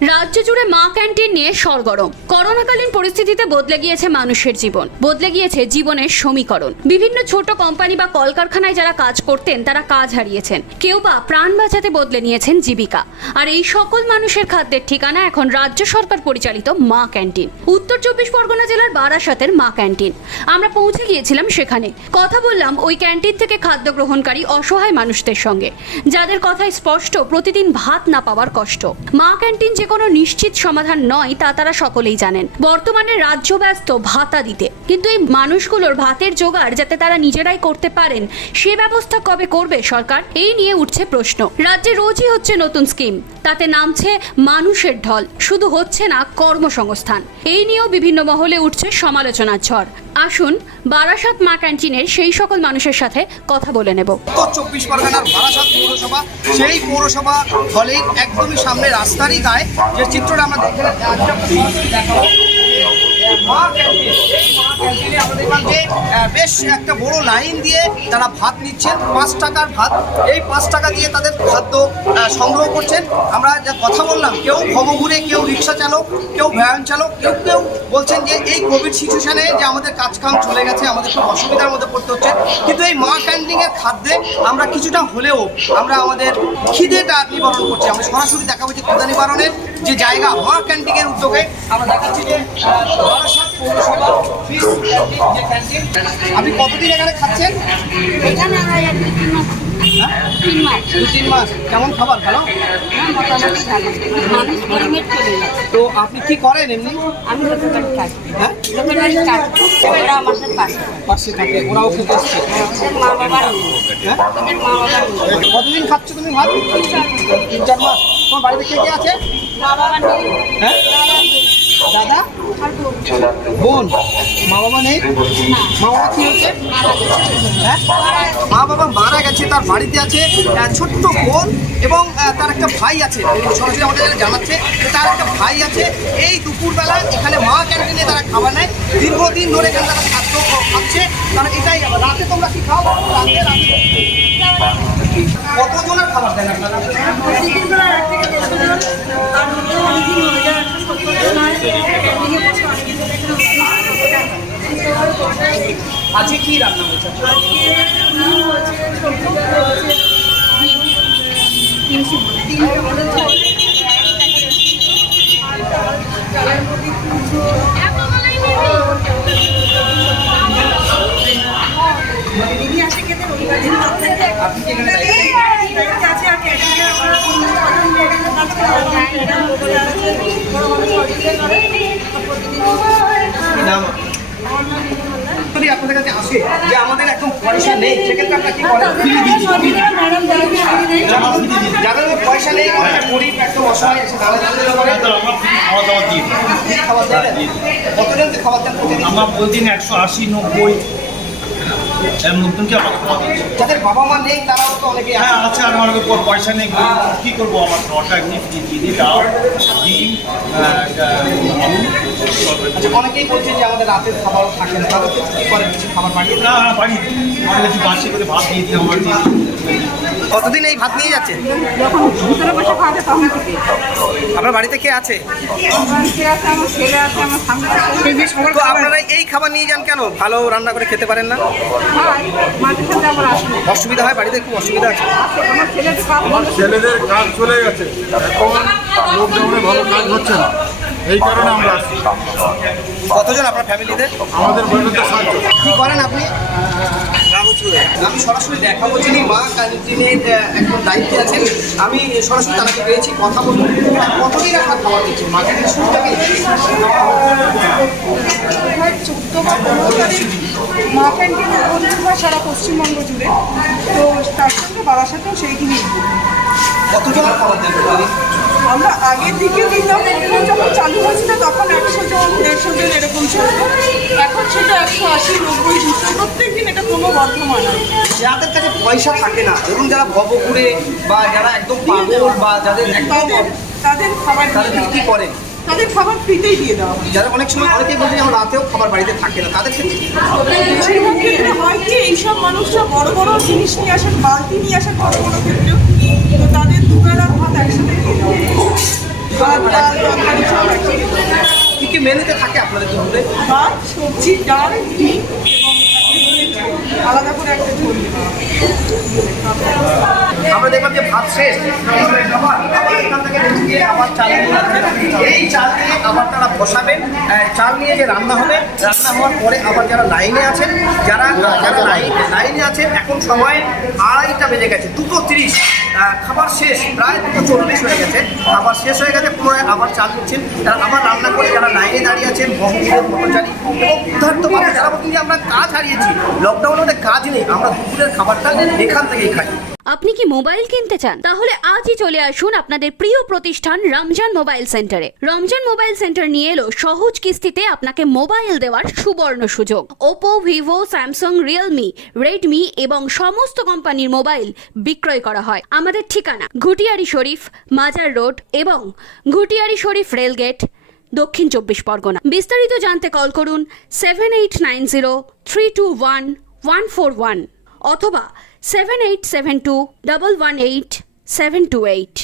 রাজ্য জুড়ে মা ক্যান্টিন নিয়ে সরগরম। করোনাকালীন পরিস্থিতিতে বদলে গিয়েছে মানুষের জীবন। বদলে গিয়েছে জীবনের সমীকরণ। বিভিন্ন ছোট কোম্পানি বা কলকারখানায় যারা কাজ করতেন, তারা কাজ হারিয়েছেন। কেউ বা প্রাণ বাঁচাতে বদলে নিয়েছেন জীবিকা। আর এই সকল মানুষের খাদ্যের ঠিকানা এখন রাজ্য সরকার পরিচালিত মা ক্যান্টিন। উত্তর চব্বিশ পরগনা জেলার বারাসাতের মা ক্যান্টিন। আমরা পৌঁছে গিয়েছিলাম সেখানে। কথা বললাম ওই ক্যান্টিন থেকে খাদ্য গ্রহণকারী অসহায় মানুষদের সঙ্গে। যাদের কথায় স্পষ্ট, প্রতিদিন ভাত না পাওয়ার কষ্ট। মা ক্যান্টিন যে কোনো নিশ্চিত সমাধান নয় তা তারা সকলেই জানেন। বর্তমানে রাজ্য ব্যস্ত ভাতা দিতে। কিন্তু এই মানুষগুলোর ভাতের জোগাড় যাতে তারা নিজেরাই করতে পারেন, সে ব্যবস্থা কবে করবে সরকার? এই নিয়ে উঠছে প্রশ্ন। রাজ্যে রোজই হচ্ছে নতুন স্কিম। তাতে নামছে মানুষের ঢল। শুধু হচ্ছে না কর্মসংস্থান। এই নিয়েও বিভিন্ন মহলে উঠছে সমালোচনার ঝড়। আসুন বারাসাত মা ক্যান্টিনের সেই সকল মানুষের সাথে কথা বলে নেব। চব্বিশ পরগনার বারাসাত পৌরসভা, সেই পৌরসভা হলের একদমই সামনে রাস্তারই গায়ে যে চিত্রটা আমরা দেখে দেখাবো মা এই মা ক্যান্টিনে যে আহ, বেশ একটা বড় লাইন দিয়ে তারা ভাত নিচ্ছেন পাঁচ টাকার ভাত। এই পাঁচ টাকা দিয়ে তাদের খাদ্য সংগ্রহ করছেন। আমরা যা কথা বললাম কেউ ভবঘুরে কেউ রিক্সা চালক কেউ ভ্যান চালক কেউ কেউ বলছেন যে এই কোভিড সিচুয়েশনে যে আমাদের কাজ কাম চলে গেছে আমাদের খুব অসুবিধার মধ্যে পড়তে হচ্ছে। কিন্তু এই মা ক্যান্টিনের খাদ্যে আমরা কিছুটা হলেও আমরা আমাদের খিদেটা নিবারণ করছি। আমরা সরাসরি দেখাবো যে ক্ষুদা নিবারণের যে জায়গা মা ক্যান্টিনের উদ্যোগে আমরা দেখাচ্ছি যে আহ, বারাসাত পৌরসভা fish canteen যে ক্যান্টিন আপনি কতদিন এখানে খাচ্ছেন? এখানে আমরা দু তিন মাস। হ্যাঁ? তিন মাস। কেমন খাবার? ভালো? হ্যাঁ তো আপনি কি করেন এমনি? আমি। হ্যাঁ? পাশে। থাকে। ওরাও খেতে আসছে। হ্যাঁ কতদিন খাচ্ছ তুমি ভাত? তিন চার মাস। তোমার বাড়িতে কে কে আছে? হ্যাঁ? দাদা? বোন মা বাবা নেই? মা বাবা কি হচ্ছে? হ্যাঁ? মা বাবা মারা গেছে, তার বাড়িতে আছে ছোট্ট বোন এবং তার একটা ভাই আছে। সরাসরি আমাদের জানাচ্ছে তার একটা ভাই আছে। এই দুপুরবেলা এখানে মা ক্যান্টিনে তারা খাবার নেয়। দীর্ঘদিন ধরে এখানে তারা খাদ্য খাচ্ছে। তারা এটাই রাতে তোমরা কি খাও? রাতে কতজনের খাবার দেন আপনারা? আজকে কি রান্না হয়েছে? আজকে আসে যে আমাদের একদম পয়সা নেই সেক্ষেত্রে আপনারা কি করেন যাদের পয়সা নেই অনেক গরিব একদম অসহায় এসে দাঁড়া দাঁড়িয়ে খাওয়া দাওয়া কি খাবার দেবেন কতজনকে খাবার দেন। প্রতিদিন? আমরা প্রতিদিন একশো আশি নব্বই যাদের বাবা মা নেই তারাও তো অনেকে হ্যাঁ আছে আছে আর আমার পয়সা নেই কি করব? আমার নটা এমনি চিনি ডাল ডিম আলু আচ্ছা অনেকেই বলছে যে আমাদের রাতের খাবারও থাকে না। তাদের ক্ষেত্রে কি করেন? কিছু খাবার বাড়িয়ে না হ্যাঁ বাড়ি আমার কাছে বাসি করে ভাত দিয়ে দিই আমার কতদিন এই ভাত নিয়ে যাচ্ছে যখন ভিতরে বসে খাওয়াতে তখন থেকে। আপনার বাড়িতে কে আছে? তো আপনারা এই খাবার নিয়ে যান কেন? ভালো রান্না করে খেতে পারেন না? আবার অসুবিধা হয়? বাড়িতে খুব অসুবিধা আছে? ছেলেদের কাজ চলে গেছে। এখন ভালো কাজ হচ্ছে না। এই কারণে আমরা আসছি কতজন আপনার ফ্যামিলিতে? আমাদের বন্ধুদের সাহায্য কি করেন আপনি? আমি সরাসরি দেখাবো যিনি মা ক্যান্টিনের একজন দায়িত্বে আছেন। আমি সরাসরি তাকে পেয়েছি কথা বলব কতদিন আপনার খাবার দিচ্ছেন মা ক্যান্টিন শুরু থেকে চোদ্দ বা পনেরো তারিখ মা ক্যান্টিন উদ্বোধন হয় সারা পশ্চিমবঙ্গ জুড়ে। তো তার সঙ্গে বারাসাতেও সেই দিনই উদ্বোধন। কতজন খাবার দেন প্রতিদিন? আমরা আগের দিকে দিতাম যখন চালু হয়েছিল তখন একশো জন দেড়শো জন এরকম চলত এখন সেটা একশো আশি নব্বই দুশো প্রত্যেক দিন এটা কোনো বর্ধমান যাদের কাছে পয়সা থাকে না ধরুন যারা ভবঘুরে বা যারা একদম পাগল বা যাদের একদম তাদের খাবার কি। করেন তাদের খাবার ফ্রিতেই দিয়ে দেওয়া। হয় যারা অনেক সময় অনেকেই বলছে যে আমার রাতেও খাবার বাড়িতে থাকে না তাদের ক্ষেত্রে হয় কি এইসব মানুষরা বড় বড় জিনিস নিয়ে আসেন বালতি নিয়ে আসেন বড় বড় ক্ষেত্রেও তো তাদের দুবেলা ভাত একসাথে ভাত ডাল তরকারি সব একই কি মেনুতে থাকে আপনাদের ভাত সবজি ডাল ডিম এবং আমরা দেখলাম যে ভাত শেষ। আবার চাল। এই চাল নিয়ে আবার তারা বসাবেন চাল নিয়ে যে রান্না হবে, রান্না হওয়ার পরে আবার যারা লাইনে আছেন, যারা যারা লাইন, লাইনে আছেন এখন সময় আড়াইটা বেজে গেছে, দুটো তিরিশ। খাবার শেষ, প্রায় দুটো চল্লিশ হয়ে গেছে। খাবার শেষ হয়ে গেছে, পুনরায় আবার চাল নিচ্ছেন তারা আবার রান্না করে, যারা লাইনে দাঁড়িয়ে আছেন বহমূল্যের পথচারী এবং উদ্ধার্ত যারা বলছেন আমরা কাজ হারিয়েছি কাজ নেই, আমরা দুপুরের খাবারটা এখান থেকেই খাই। আপনি কি মোবাইল কিনতে চান? তাহলে আজই চলে আসুন আপনাদের প্রিয় প্রতিষ্ঠান রমজান মোবাইল সেন্টারে। রমজান মোবাইল সেন্টার নিয়ে এলো সহজ কিস্তিতে আপনাকে মোবাইল দেওয়ার সুবর্ণ সুযোগ। Oppo Vivo Samsung Realme Redmi এবং সমস্ত কোম্পানির মোবাইল বিক্রয় করা হয় আমাদের ঠিকানা। ঘুটিয়ারি শরীফ, মাজার রোড এবং ঘুটিয়ারি শরীফ রেলগেট। দক্ষিণ চব্বিশ পরগনা। বিস্তারিত জানতে কল করুন seven eight nine zero three two one one four one অথবা seven eight seven two double one eight seven two eight.